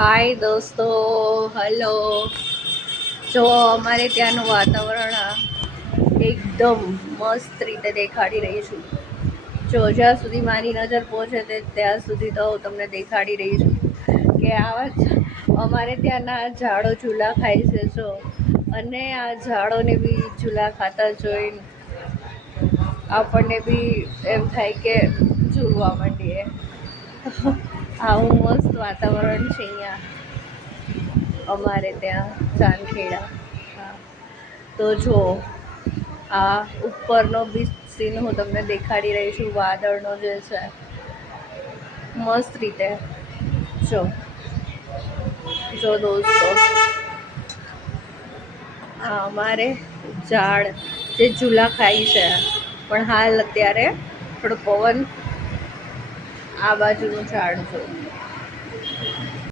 હાય દોસ્તો, હલો. જો અમારે ત્યાંનું વાતાવરણ એકદમ મસ્ત રીતે દેખાડી રહી છું. જો જ્યાં સુધી મારી નજર પહોંચે ત્યાં સુધી તો હું તમને દેખાડી રહી છું કે અમારે ત્યાંના ઝાડો ઝૂલા ખાય છે. જો અને આ ઝાડોને બી ઝૂલા ખાતા જોઈને આપણને બી એમ થાય કે ઝૂલવા માંડીએ. આવું મસ્ત વાતાવરણ છે અહીંયા અમારે ત્યાં ચાંદખેડા. હા, તો જો આ ઉપરનો બી સીન હું તમને દેખાડી રહી છું, વાદળનો જે છે મસ્ત રીતે. જો જો દોસ્તો, આ અમારે ઝાડ જે ઝૂલા ખાય છે, પણ હાલ અત્યારે થોડો પવન આ બાજુનું ઝાડ જો